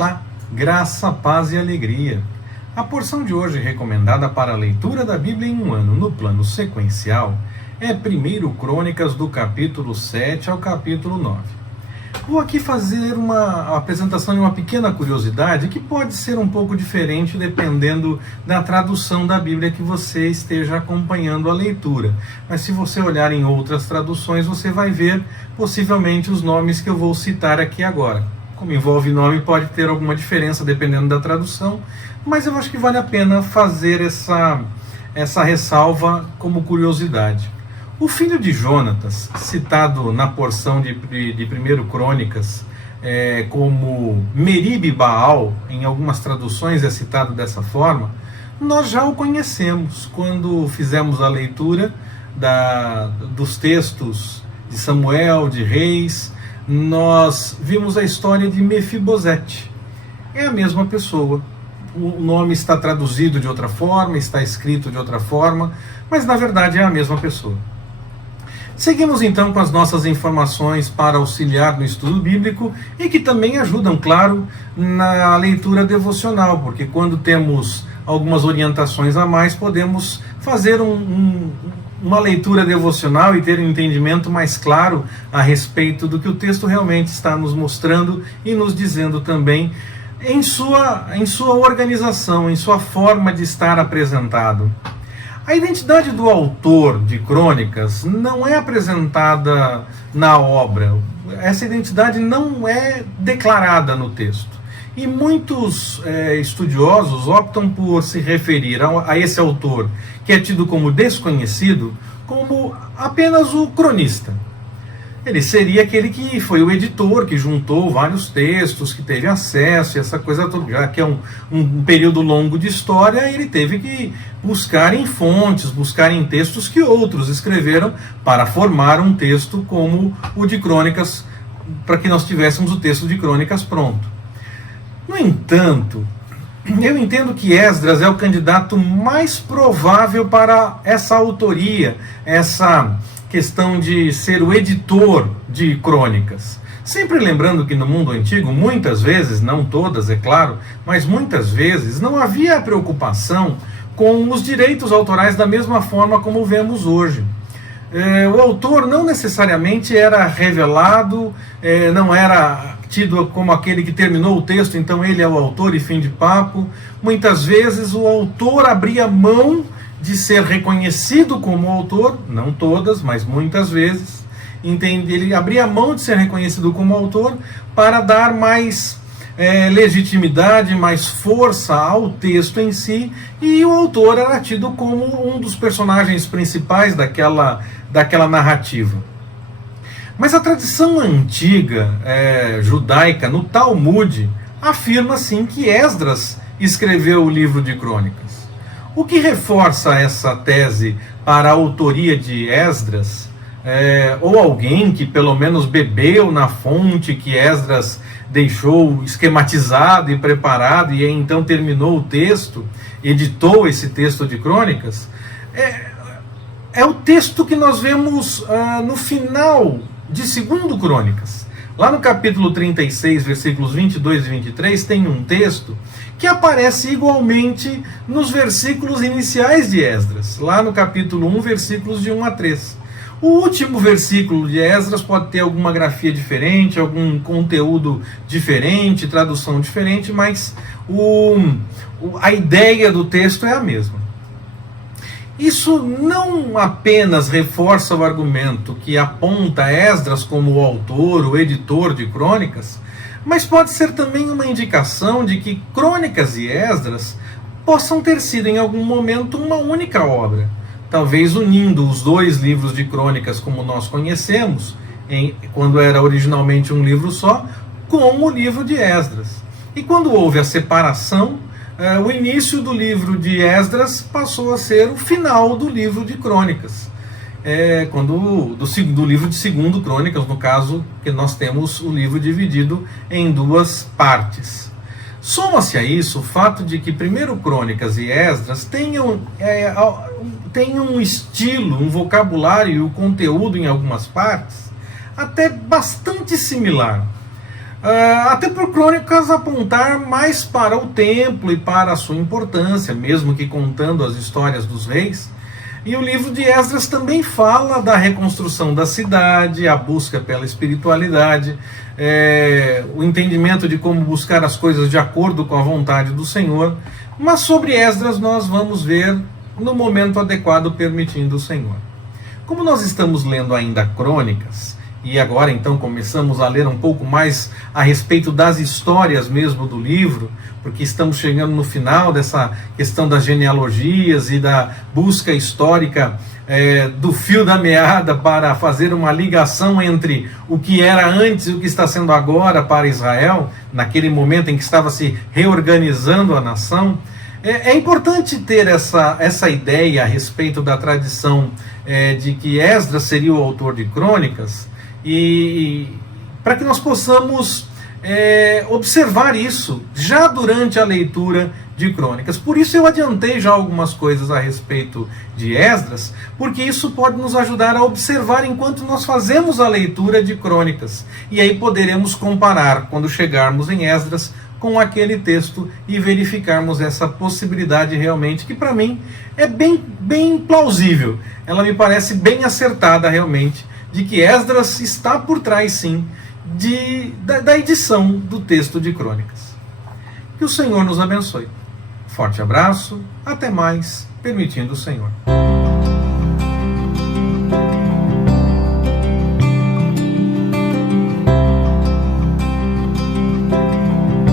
Olá, graça, paz e alegria. A porção de hoje recomendada para a leitura da Bíblia em um ano no plano sequencial é 1 Crônicas do capítulo 7 ao capítulo 9. Vou aqui fazer uma apresentação de uma pequena curiosidade que pode ser um pouco diferente dependendo da tradução da Bíblia que você esteja acompanhando a leitura. Mas se você olhar em outras traduções, você vai ver possivelmente os nomes que eu vou citar aqui agora. Como envolve nome, pode ter alguma diferença dependendo da tradução, mas eu acho que vale a pena fazer essa ressalva como curiosidade. O filho de Jonatas, citado na porção de 1 Crônicas como Meribe-Baal, em algumas traduções é citado dessa forma, nós já o conhecemos quando fizemos a leitura dos textos de Samuel, de Reis. Nós vimos a história de Mefibosete. É a mesma pessoa. O nome está traduzido de outra forma, está escrito de outra forma, mas na verdade é a mesma pessoa. Seguimos então com as nossas informações para auxiliar no estudo bíblico e que também ajudam, claro, na leitura devocional, porque quando temos algumas orientações a mais, podemos fazer uma leitura devocional e ter um entendimento mais claro a respeito do que o texto realmente está nos mostrando e nos dizendo também em sua organização, em sua forma de estar apresentado. A identidade do autor de Crônicas não é apresentada na obra. Essa identidade não é declarada no texto. E muitos estudiosos optam por se referir a esse autor, que é tido como desconhecido, como apenas o cronista. Ele seria aquele que foi o editor, que juntou vários textos, que teve acesso e essa coisa toda. Já que é um período longo de história, ele teve que buscar em fontes, buscar em textos que outros escreveram para formar um texto como o de Crônicas, para que nós tivéssemos o texto de Crônicas pronto. No entanto, eu entendo que Esdras é o candidato mais provável para essa autoria, essa questão de ser o editor de Crônicas. Sempre lembrando que no mundo antigo, muitas vezes, não todas, é claro, mas muitas vezes não havia preocupação com os direitos autorais da mesma forma como vemos hoje. O autor não necessariamente era revelado, não era tido como aquele que terminou o texto, então ele é o autor e fim de papo. Muitas vezes o autor abria mão de ser reconhecido como autor, não todas, mas muitas vezes, ele abria mão de ser reconhecido como autor para dar mais legitimidade, mais força ao texto em si, e o autor era tido como um dos personagens principais daquela narrativa. Mas a tradição antiga judaica, no Talmud, afirma sim que Esdras escreveu o livro de Crônicas. O que reforça essa tese para a autoria de Esdras, ou alguém que pelo menos bebeu na fonte que Esdras deixou esquematizado e preparado e então terminou o texto, editou esse texto de Crônicas, é o texto que nós vemos no final de 2 Crônicas. Lá no capítulo 36, versículos 22 e 23, tem um texto que aparece igualmente nos versículos iniciais de Esdras, lá no capítulo 1, versículos de 1 a 3. O último versículo de Esdras pode ter alguma grafia diferente, algum conteúdo diferente, tradução diferente, mas a ideia do texto é a mesma. Isso não apenas reforça o argumento que aponta Esdras como o autor, o editor de Crônicas, mas pode ser também uma indicação de que Crônicas e Esdras possam ter sido em algum momento uma única obra, talvez unindo os dois livros de Crônicas como nós conhecemos, quando era originalmente um livro só, com o livro de Esdras. E quando houve a separação, o início do livro de Esdras passou a ser o final do livro de Crônicas. Do livro de 2 Crônicas, no caso, que nós temos o livro dividido em duas partes. Soma-se a isso o fato de que 1 Crônicas e Esdras tenham um estilo, um vocabulário e o conteúdo em algumas partes até bastante similar. Até por Crônicas apontar mais para o templo e para a sua importância, mesmo que contando as histórias dos reis. E o livro de Esdras também fala da reconstrução da cidade, a busca pela espiritualidade, o entendimento de como buscar as coisas de acordo com a vontade do Senhor. Mas sobre Esdras nós vamos ver no momento adequado, permitindo o Senhor. Como nós estamos lendo ainda Crônicas, e agora então começamos a ler um pouco mais a respeito das histórias mesmo do livro, porque estamos chegando no final dessa questão das genealogias e da busca histórica do fio da meada para fazer uma ligação entre o que era antes e o que está sendo agora para Israel, naquele momento em que estava se reorganizando a nação. É importante ter essa ideia a respeito da tradição de que Esdras seria o autor de Crônicas, e para que nós possamos observar isso já durante a leitura de Crônicas. Por isso eu adiantei já algumas coisas a respeito de Esdras, porque isso pode nos ajudar a observar enquanto nós fazemos a leitura de Crônicas, e aí poderemos comparar quando chegarmos em Esdras com aquele texto e verificarmos essa possibilidade realmente, que para mim é bem plausível. Ela me parece bem acertada realmente, de que Esdras está por trás sim da edição do texto de Crônicas. Que o Senhor nos abençoe. Forte abraço, até mais, permitindo o Senhor.